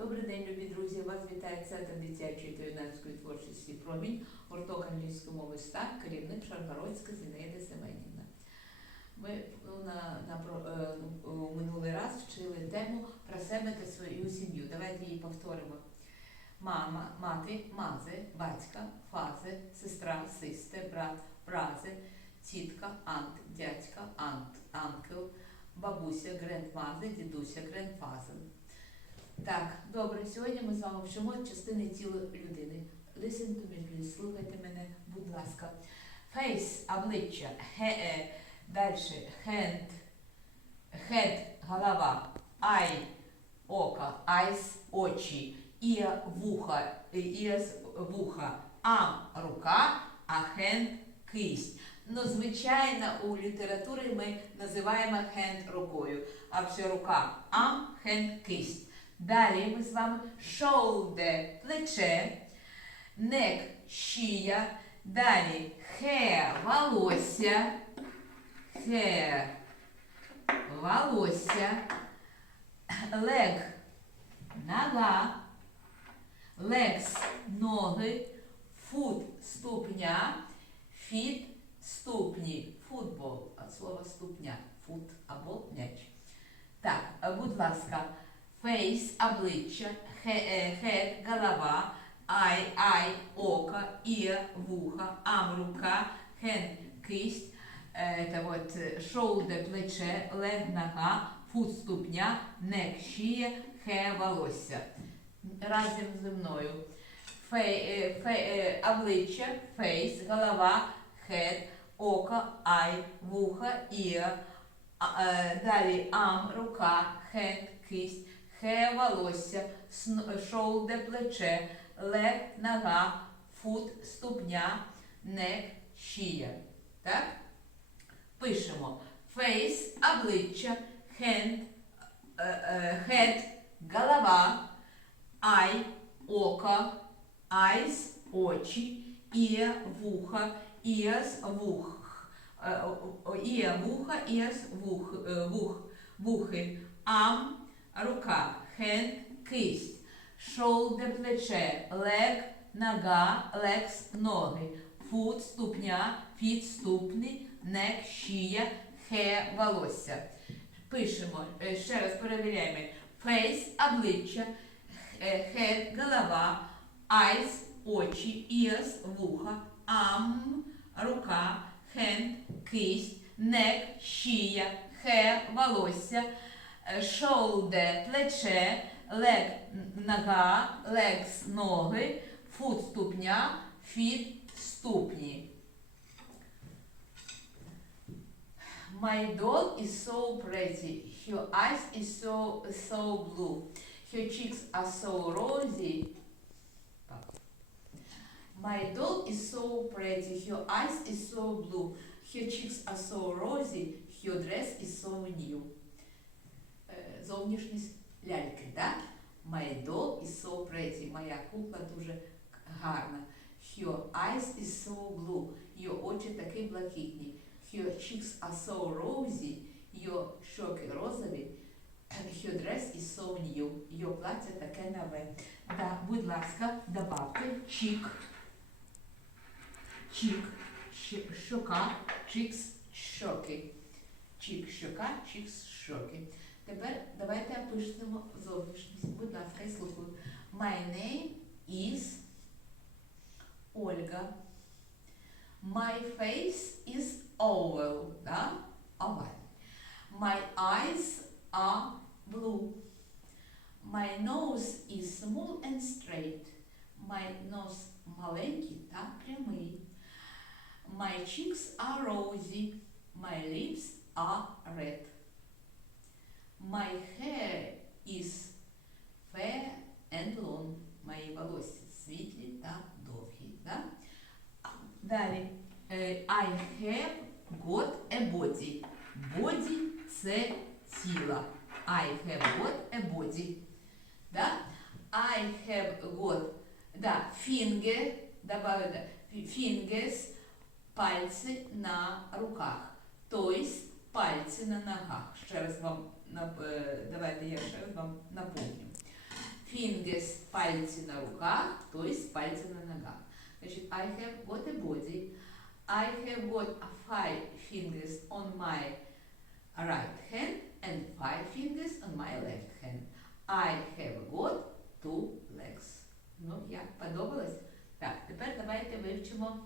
Добрий день, любі друзі! Вас вітає Центр дитячої та юнацької творчості Промінь, гурток англійської мови СТАК, керівник Шаргородська Зінаїда Семенівна. Ми ну, на, на, е, ну, у минулий раз вчили тему про себе та свою сім'ю. Давайте її повторимо. Мама, мати, мази, батька, фази, сестра, систе, брат, брази, тітка, ант, дядька, ант, анкл, бабуся, грандмази, дідуся, грандфазен. Так, добре, сьогодні ми з вами вчимо частини тіла людини. Listen to me, please, слухайте мене, будь ласка. Face, обличчя, he, е, далі, hand, head, голова, eye, око, eyes, очі, ear, вуха, ears, вуха, arm, рука, а hand, кисть. Ну, звичайно, у літературі ми називаємо hand рукою, а все рука, arm, hand, кисть. Далі ми з вами shoulder, плече, neck, шия, далі hair, волосся, hair, волосся, leg, нога, legs, ноги, foot, ступня, feet, ступні, футбол, від слова ступня, фут або м'яч. Так, будь ласка, Face – обличчя, е, head – голова, eye – eye – око, ear – вухо, arm – рука, hand – кисть, это вот shoulder – плече, leg – нога, foot – ступня, neck – шия, hair – волосся. Разом зі мною. Фей, е, е, обличчя, face, голова, head, око, eye, вухо, ear, далі arm, рука, hand, кисть, hair, волосся, shoulder, плече, leg, нога, foot, ступня, neck, шия. Так? Пишемо face, обличчя, hand, е, е, head, голова, eye, око, eyes, очі, ear, вуха, ears, вух, о- ear, вуха, вух, е, вух, вухи, arm, рука, hand, кисть, shoulder, плече, leg, нога, legs, ноги, foot, ступня, feet, ступні, neck, шия, hair, волосся. Пишемо, е, ще раз перевіряємо. Face, обличчя, е, head, голова, eyes, очі, ears, вуха, arm, рука, hand, кисть, neck, шия, hair, волосся, е, shoulder, плече, leg, нога, legs, ноги, foot, ступня, feet, ступні. My dog is so pretty. Her eyes is so so blue. Her cheeks are so rosy. My dog is so pretty. Her eyes is so blue. Her cheeks are so rosy. Her dress is so new. Е, Зовнішність ляльки, так? My dog is so pretty. Моя кукла дуже гарна. Her eyes is so blue. Її очі такі блакитні. Her cheeks are so rosy. Її щоки розові. Her dress is so new. Її плаття таке нове. Да, будь ласка, добавте чік. Чік, щока, чікс, щоки. Чік, щока, чікс, щоки. Тепер давайте опишемо зовнішність. Будь ласка, я слухаю. My name is Ольга. My face is oval, да? Оваль. My eyes are blue. My nose is small and straight. My nose маленький та прямий. My cheeks are rosy. My lips are red. My hair is fair and long. Мої волосся світлі та довгі. Да? Далі. Е, I have got a body. Body – це тіло. I have got a body. Да? I have got да, finger, добавили, fingers, пальці на руках. Тобто пальці на ногах. Ще раз вам е, давайте я ще раз вам напомню. fingers – пальці на руках, тобто пальці на ногах. Значить, I have got a body. I have got five fingers on my right hand and five fingers on my left hand. I have got two legs. Ну, як подобалось? Так, тепер давайте вивчимо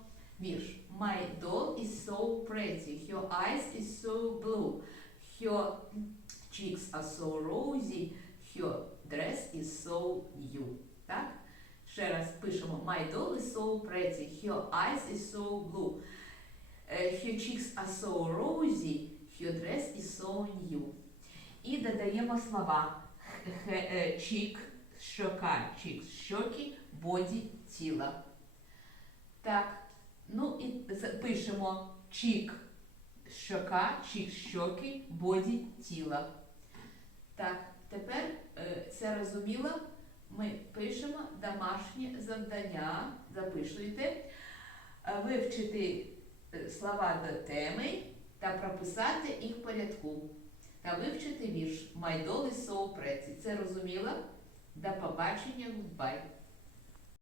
вірш. My doll is so pretty. Her eyes is so blue. Her cheeks are so rosy. Her dress is so new. Так? Ще раз пишемо. My doll is so pretty. Her eyes is so blue. Е, Her cheeks are so rosy. Her dress is so new. І додаємо слова. Е, Чік, щока, чік, щоки, боді, тіла. Так, ну і пишемо чік, щока, чік, щоки, боді, тіла. Так, тепер е, це розуміло. Ми пишемо домашнє завдання. Запишуйте, е, вивчити е, слова до теми та прописати їх в порядку. Та вивчити вірш doll is. Це розуміло? До побачення, goodbye.